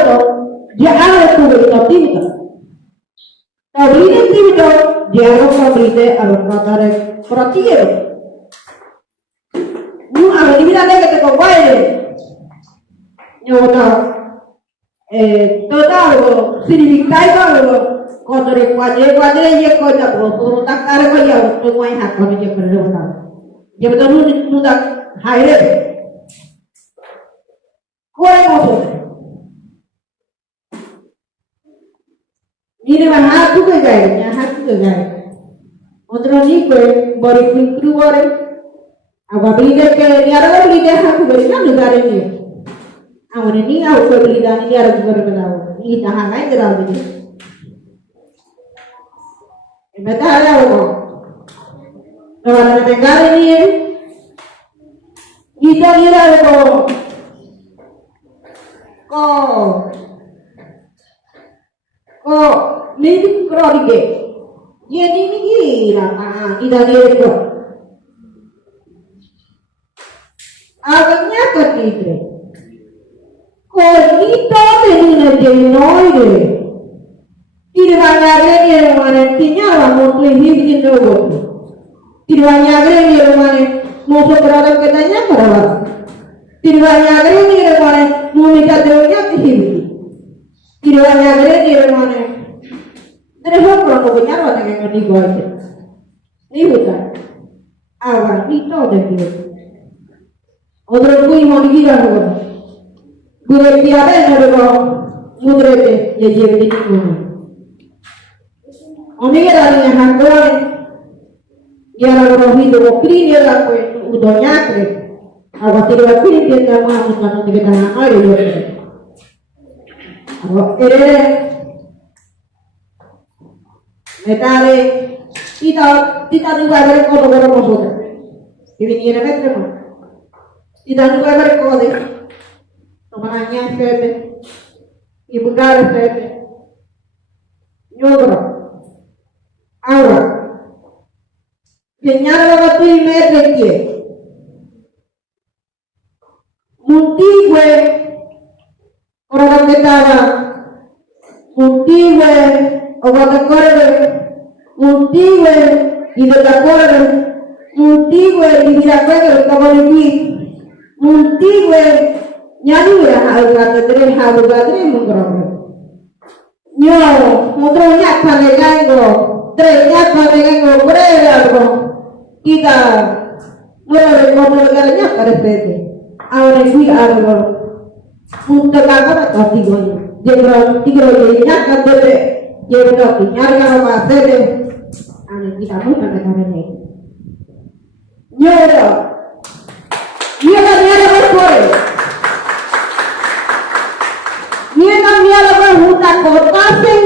itu dia ada tuh itu timika. Tapi ini timika dia harus berita harus kata perhatian. Mu ada di mana kita kau bayar? Nyoba total sini kita itu kotor kuaje ye ko ta pro tak kare ko ya to mai hak ko je perlu na je betul nu tak haire ko ai mo so ni ne ha tu ke gae ya ha tu ke gae otro ni ko bari kru bari aba bide ke ni ara bide ha ku bari na gare ni awone ni au ko bide ni ara ku bari badawo ni ta ha ngai garaw ni Metala uno, para pegar bien, y también algo, maybe crowded, y ni la, y da bien, agaknya ketiga, kita dengan jenuh Tirvanyagre ni rumane tinyala mutli hibin dogo. Tirvanyagre ni rumane musuh beradab katanya berawat. Tirvanyagre ni rumane mumita donya hibin. Tirvanyagre ni rumane terus kalau punya orang yang ngerti gue ini bukan awal itu udah gitu. Orang gue mau digiga gue. Gue tiada yang ada kau mudrete ya jadi ini. Omega dari yang hangguan, dia orang hidup bukti dia lakukan udonya kre. Awak tidak bukti dia tak mahu kalau kita nak ada juga. Awak metale kita juga berkode maksudnya. Ini ni ada macam kita juga berkode. Temannya sebe, ibu gara sebe, nyobro. Ahora, señala la primera de que Montigüe, orang kata Montigüe, orang kata Montigüe, y de la cual Montigüe y de la cual como ni Montigüe, ya no era algo de mungro. Yo, otro ya para llegar Ternyata dengan ngobrol algo kita mulai ngobrolnya pada pete. Awalnya sih algo untuk apa tapi gue jadi tiga nya kan bete jadi tapi nyari kalau masih deh aneh kita pun kadang-kadang ini nyoro dia kan nyara berkor dia kan nyara berhutan kota sih